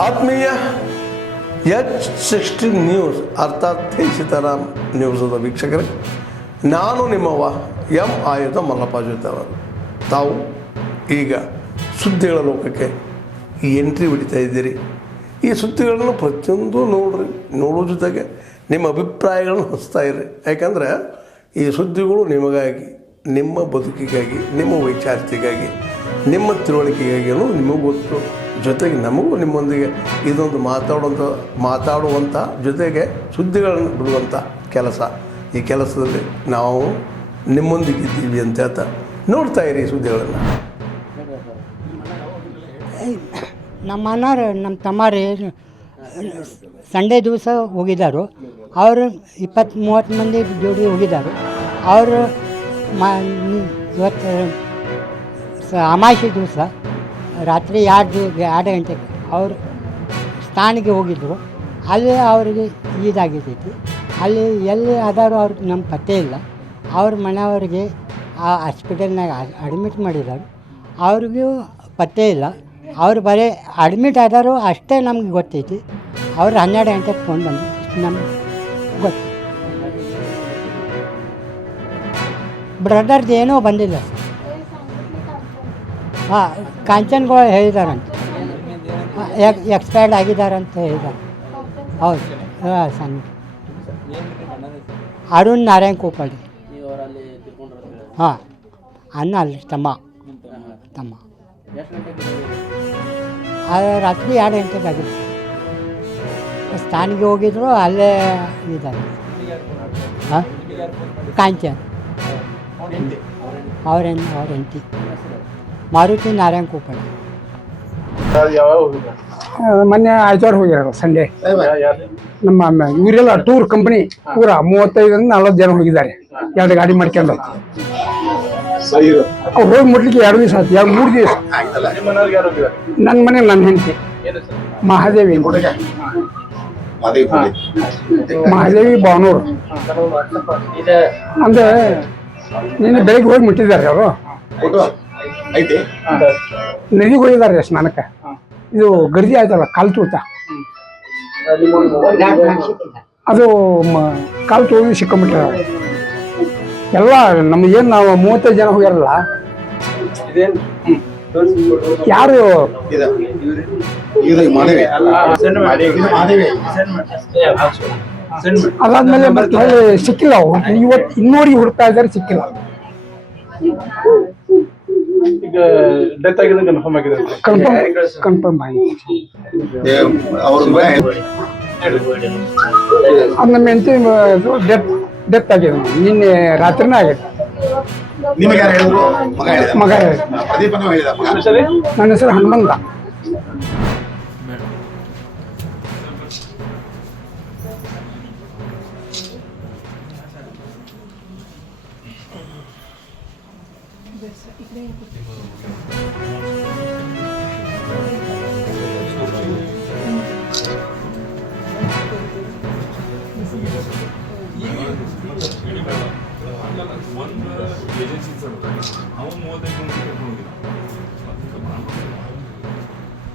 ಆತ್ಮೀಯ H60 news ಅರ್ಥಾತ್ ಸೀತಾರಾಮ್ ನ್ಯೂಸದ ವೀಕ್ಷಕರೇ, ನಾನು ನಿಮ್ಮವ ಎಂ ಆಯುಧ ಮಲ್ಲಪ್ಪ ಜೊತೆಯವರು. ತಾವು ಈಗ ಸುದ್ದಿಗಳ ಲೋಕಕ್ಕೆ ಎಂಟ್ರಿ ಹೊಡಿತಾ ಇದ್ದೀರಿ. ಈ ಸುದ್ದಿಗಳನ್ನು ಪ್ರತಿಯೊಂದು ನೋಡೋ ಜೊತೆಗೆ ನಿಮ್ಮ ಅಭಿಪ್ರಾಯಗಳನ್ನು ಹಂಚ್ತಾ ಇರಿ. ಯಾಕಂದರೆ ಈ ಸುದ್ದಿಗಳು ನಿಮಗಾಗಿ, ನಿಮ್ಮ ಬದುಕಿಗಾಗಿ, ನಿಮ್ಮ ವೈಚಾರಿಕೆಗಾಗಿ, ನಿಮ್ಮ ತಿಳುವಳಿಕೆಗಾಗಿಯೂ ನಿಮಗೂ ಗೊತ್ತು. ಜೊತೆಗೆ ನಮಗೂ ನಿಮ್ಮೊಂದಿಗೆ ಇದೊಂದು ಮಾತಾಡುವಂಥ ಜೊತೆಗೆ ಸುದ್ದಿಗಳನ್ನು ಬಿಡುವಂಥ ಕೆಲಸ. ಈ ಕೆಲಸದಲ್ಲಿ ನಾವು ನಿಮ್ಮೊಂದಿಗೆ ಇದ್ದೀವಿ ಅಂತ ಹೇಳ್ತಾ ನೋಡ್ತಾ ಇರಿ ಸುದ್ದಿಗಳನ್ನು. ನಮ್ಮ ಅಣ್ಣಾರು ನಮ್ಮ ತಮ್ಮಾರು ಸಂಡೇ ದಿವಸ ಹೋಗಿದ್ದರು. ಅವರು 20-30 ಮಂದಿ ಜೋಡಿ ಹೋಗಿದ್ದರು. ಅವರು ಇವತ್ತು ಅಮಾವಾಸ್ಯೆ ದಿವಸ ರಾತ್ರಿ 2 ಗಂಟೆಗೆ ಅವರು ಸ್ಥಾನಿಗೆ ಹೋಗಿದ್ದರು. ಅಲ್ಲಿ ಅವರಿಗೆ ಇದಾಗಿದ್ದೈತಿ. ಅಲ್ಲಿ ಎಲ್ಲಿ ಆದರೂ ಅವ್ರಿಗೆ ನಮ್ಮ ಪತ್ತೆ ಇಲ್ಲ. ಅವ್ರ ಮನೆಯವರಿಗೆ ಆ ಹಾಸ್ಪಿಟಲ್ನಾಗ ಅಡ್ಮಿಟ್ ಮಾಡಿದ್ದಾರೆ. ಅವ್ರಿಗೂ ಪತ್ತೆ ಇಲ್ಲ. ಅವ್ರು ಬರೀ ಅಡ್ಮಿಟ್ ಆದರೂ ಅಷ್ಟೇ ನಮ್ಗೆ ಗೊತ್ತೈತಿ. ಅವ್ರು 12 ಗಂಟೆಗೆ ಫೋನ್ ಬಂದು ನಮ್ಗೆ ಗೊತ್ತು. ಬ್ರದರ್ದು ಏನೂ ಬಂದಿಲ್ಲ ಸರ್. ಹಾಂ, ಕಾಂಚನ್ಗಳು ಹೇಳಿದಾರಂತೆ ಎಕ್ಸ್ಪೈರ್ಡ್ ಆಗಿದ್ದಾರಂತ ಹೇಳಿದ್ದಾರೆ. ಹೌದು, ಸಣ್ಣ ಅರುಣ್ ನಾರಾಯಣ್ ಕೋಪಳ್ಳಿ. ಹಾಂ, ಅಣ್ಣ ಅಲ್ಲಿ ತಮ್ಮ ರಾತ್ರಿ 2 ಗಂಟೆಗೆ ಆಗಿತ್ತು. ಸ್ಥಾನಿಗೆ ಹೋಗಿದ್ರು, ಅಲ್ಲೇ ಇದ್ದಾರೆ. ಹಾಂ, ಕಾಂಚನ್ ಅವ್ರ ಹೆಂಡತಿ ಮಾರುತಿ ನಾರಾಯಣ್ ಕೋಪಳ್ಳಿ. ಮೊನ್ನೆ ಆಯ್ತವಾರ ಹೋಗ್ಯಾರ ಸಂಡೇ. ನಮ್ಮ ಇವರೆಲ್ಲ ಟೂರ್ ಕಂಪನಿ ಪೂರ 35-40 ಜನ ಹೋಗಿದ್ದಾರೆ. 2 ಗಾಡಿ ಮಾಡ್ಕೊಂಡು ಅವ್ರು ಹೋಗಿ ಮುಟ್ಲಿಕ್ಕೆ 2 ದಿವಸ ಆಯ್ತು, 3 ದಿವಸ. ನನ್ನ ಮನೆ ನನ್ನ ಹೆಂಡತಿ ಮಹಾದೇವಿ ಬಾವನೂರು. ಅಂದ್ರೆ ನಿನ್ನೆ ಬೆಳಗ್ಗೆ ಹೋಗಿ ಮುಟ್ಟಿದ್ದಾರೆ. ಅವರು ನದಿಗೆ ಹೋಗಿದ್ದಾರೆ ಸ್ನಾನಕ್ಕೆ. ಇದು ಗರ್ಜಿ ಆಯ್ತಲ್ಲ, ಕಾಲು ತೂತ, ಅದು ಕಾಲು ತೂಗಿ ಸಿಕ್ಕೊಂಬಿಟ್ಟಾರೆ ಎಲ್ಲ. ನಮ್ಗೇನು ನಾವು 35 ಜನ ಹೋಗ್ಯಾರಲ್ಲ, ಯಾರು ಅದಾದ್ಮೇಲೆ ಮತ್ತೆ ಸಿಕ್ಕಿಲ್ಲ. ಇವತ್ತು ಇನ್ನೂರಿಗೆ ಹುಡುಕ್ತಾ ಇದ್ದಾರೆ, ಸಿಕ್ಕಿಲ್ಲ. ಈಗ ಡೆತ್ ಆಗಿದೆ ಕನ್ಫರ್ಮ್ ಆಗಿದೆ. ಕನ್ಫರ್ಮ್ ಆಗಿದೆ. ಅದು ನಮ್ಮ ಹೆಂಡತಿ ಡೆತ್ ಆಗಿದೆ. ನಿನ್ನೆ ರಾತ್ರಿನೇ ಆಗಿದೆ. ಮಗ ನನ್ನ ಹೆಸರು ಹನುಮಂತ. ಒಂದು ಏಜೆನ್ಸಿ ಅವನು 35 ಮಂದಿ ಕರ್ಕೊಂಡು ಹೋಗಿಲ್ಲ.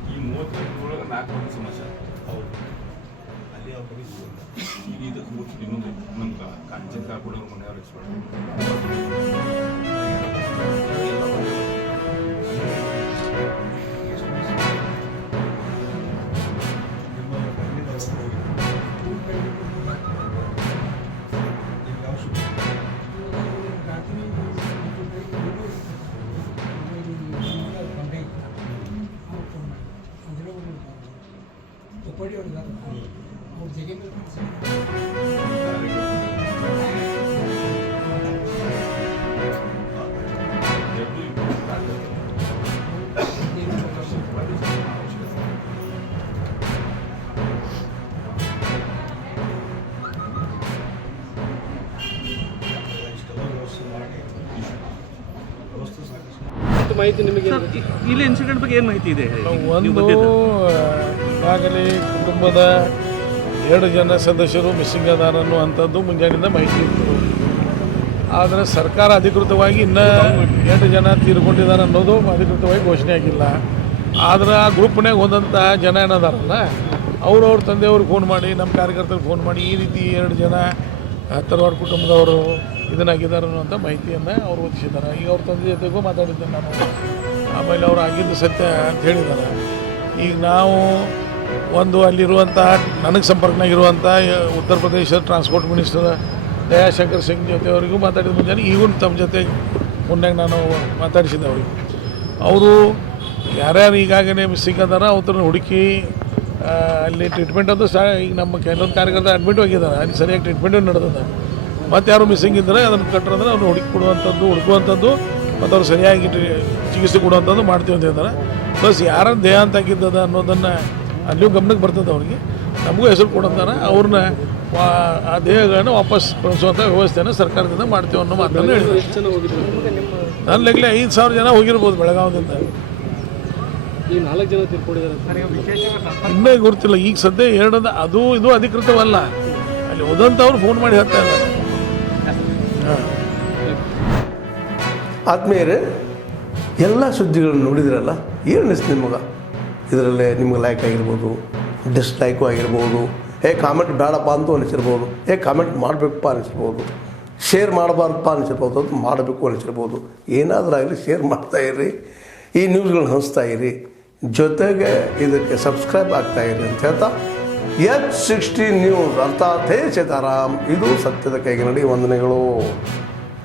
ಈ 35 ಒಳಗೆ 4 ಮಂದಿ ಸಮಾಚಾರ. ಹೌದು, ಅಲ್ಲಿ ಈಗ ಇದು ಇನ್ನೊಂದು ನಮ್ಮ ಕಾಂಚನ್ ಕಾಕೂಡ ಮನೆಯವ್ರು ಎಕ್ಸ್ಪರ್ಟ್. ಮಾಹಿತಿ ನಿಮಗೆ ಇಲ್ಲಿ ಇನ್ಸಿಡೆಂಟ್ ಬಗ್ಗೆ ಏನು ಮಾಹಿತಿ ಇದೆ? ಒಂದು ಈಗಾಗಲೇ ಕುಟುಂಬದ 2 ಜನ ಸದಸ್ಯರು ಮಿಸ್ಸಿಂಗ್ ಅದಾರ ಅನ್ನುವಂಥದ್ದು ಮುಂಜಾನೆಯಿಂದ ಮಾಹಿತಿ ಇತ್ತು. ಆದರೆ ಸರ್ಕಾರ ಅಧಿಕೃತವಾಗಿ ಇನ್ನೂ 8 ಜನ ತೀರ್ಕೊಂಡಿದ್ದಾರೆ ಅನ್ನೋದು ಅಧಿಕೃತವಾಗಿ ಘೋಷಣೆ ಆಗಿಲ್ಲ. ಆದ್ರೆ ಆ ಗ್ರೂಪ್ನಾಗ ಹೋದಂಥ ಜನ ಏನದಾರಲ್ಲ ಅವ್ರ ತಂದೆಯವ್ರಿಗೆ ಫೋನ್ ಮಾಡಿ ನಮ್ಮ ಕಾರ್ಯಕರ್ತರಿಗೆ ಫೋನ್ ಮಾಡಿ ಈ ರೀತಿ 2 ಜನ ತರವಾಡ ಕುಟುಂಬದವರು ಇದನ್ನಾಗಿದ್ದಾರೆ ಅನ್ನುವಂಥ ಮಾಹಿತಿಯನ್ನು ಅವ್ರು ಓದಿಸಿದ್ದಾರೆ. ಈಗ ಅವ್ರ ತಂದೆ ಜೊತೆಗೂ ಮಾತಾಡಿದ್ದೆ ನಾನು. ಆಮೇಲೆ ಅವ್ರು ಆಗಿದ್ದು ಸತ್ಯ ಅಂತ ಹೇಳಿದ್ದಾರೆ. ಈಗ ನಾವು ಒಂದು ಅಲ್ಲಿರುವಂಥ ನನಗೆ ಸಂಪರ್ಕನಾಗಿರುವಂಥ ಉತ್ತರ ಪ್ರದೇಶ ಟ್ರಾನ್ಸ್ಪೋರ್ಟ್ ಮಿನಿಸ್ಟರ್ ದಯಾಶಂಕರ್ ಸಿಂಗ್ ಜೊತೆ ಅವರಿಗೂ ಮಾತಾಡಿದ ಮುಂಜಾನೆ ಈಗೂ ತಮ್ಮ ಜೊತೆ ಫೋನ್ನಾಗ ನಾನು ಮಾತಾಡಿಸಿದ್ದೆ ಅವ್ರಿಗೆ. ಅವರು ಯಾರ್ಯಾರು ಈಗಾಗಲೇ ಮಿಸ್ಸಿಂಗ್ ಅದಾರ ಅವ್ರನ್ನ ಹುಡುಕಿ ಅಲ್ಲಿ ಟ್ರೀಟ್ಮೆಂಟ್ ಅದು ಈಗ ನಮ್ಮ ಕೆಲವೊಂದು ಕಾರ್ಯಕರ್ತ ಅಡ್ಮಿಟ್ ಆಗಿದ್ದಾರೆ. ಅಲ್ಲಿ ಸರಿಯಾಗಿ ಟ್ರೀಟ್ಮೆಂಟು ನಡೆದದ. ಮತ್ತು ಯಾರು ಮಿಸ್ಸಿಂಗ್ ಇದ್ದರೆ ಅದನ್ನು ಕಟ್ಟರಂದ್ರೆ ಅವ್ರನ್ನ ಹುಡುಕುವಂಥದ್ದು ಮತ್ತು ಅವ್ರು ಸರಿಯಾಗಿ ಚಿಕಿತ್ಸೆ ಕೊಡುವಂಥದ್ದು ಮಾಡ್ತೀವಿ ಅಂತ ಹೇಳ್ತಾರೆ. ಪ್ಲಸ್ ಯಾರ ದೇಹ ಅಂತ ಹಾಕಿದ್ದದ ಅನ್ನೋದನ್ನು ಅಲ್ಲಿಯೂ ಗಮನಕ್ಕೆ ಬರ್ತದೆ ಅವ್ರಿಗೆ. ನಮಗೂ ಹೆಸರು ಕೊಡಂತಾರ ಅವ್ರನ್ನ ಆ ದೇಹಗಳನ್ನು ವಾಪಸ್ ಕಳಿಸುವಂಥ ವ್ಯವಸ್ಥೆಯನ್ನು ಸರ್ಕಾರದಿಂದ ಮಾಡ್ತೀವಿ ಅನ್ನೋ ಮಾತನ್ನು ಹೇಳಿದ್ರು. ಎಷ್ಟು ಜನ ಹೋಗಿದ್ರು? ನನ್ನ ಲೆಕ್ಕಲೆ 5,000 ಜನ ಹೋಗಿರ್ಬೋದು ಬೆಳಗಾವಿಯಿಂದ. ಈ 4 ಜನ ತೀರ್ಕೊಂಡಿದ್ದಾರೆ. ಇನ್ನೂ ಗೊತ್ತಿಲ್ಲ. ಈಗ ಸದ್ಯ 2 ಅದು ಇದು ಅಧಿಕೃತವಲ್ಲ. ಅಲ್ಲಿ ಹೋದಂಥವ್ರು ಫೋನ್ ಮಾಡಿ ಹೇಳ್ತಾ ಇದ್ದಾರೆ. ಆದ್ಮೇಲೆ ಎಲ್ಲ ಸುದ್ದಿಗಳನ್ನು ನೋಡಿದ್ರಲ್ಲ, ಏನು ಅನಿಸ್ತು ನಿಮಗೆ? ಇದರಲ್ಲೇ ನಿಮ್ಗೆ ಲೈಕ್ ಆಗಿರ್ಬೋದು, ಡಿಸ್ಲೈಕು ಆಗಿರ್ಬೋದು, ಕಾಮೆಂಟ್ ಬೇಡಪ್ಪ ಅಂತೂ ಅನಿಸಿರ್ಬೋದು, ಕಾಮೆಂಟ್ ಮಾಡಬೇಕಪ್ಪ ಅನಿಸಿರ್ಬೋದು, ಶೇರ್ ಮಾಡಬಾರ್ದಪ್ಪ ಅನಿಸಿರ್ಬೋದು, ಅದು ಮಾಡಬೇಕು ಅನಿಸಿರ್ಬೋದು. ಏನಾದರೂ ಆಗಲಿ ಶೇರ್ ಮಾಡ್ತಾಯಿರಿ, ಈ ನ್ಯೂಸ್ಗಳನ್ನ ಹಂಚ್ತಾ ಇರಿ, ಜೊತೆಗೆ ಇದಕ್ಕೆ ಸಬ್ಸ್ಕ್ರೈಬ್ ಆಗ್ತಾಯಿರಿ ಅಂತ ಹೇಳ್ತಾ H60 ನ್ಯೂಸ್ ಅರ್ಥಾತ್ ಹೇ ಸೀತಾರಾಮ್, ಇದು ಸತ್ಯದ ಕೈಗೆ ನಡಿ. ವಂದನೆಗಳು.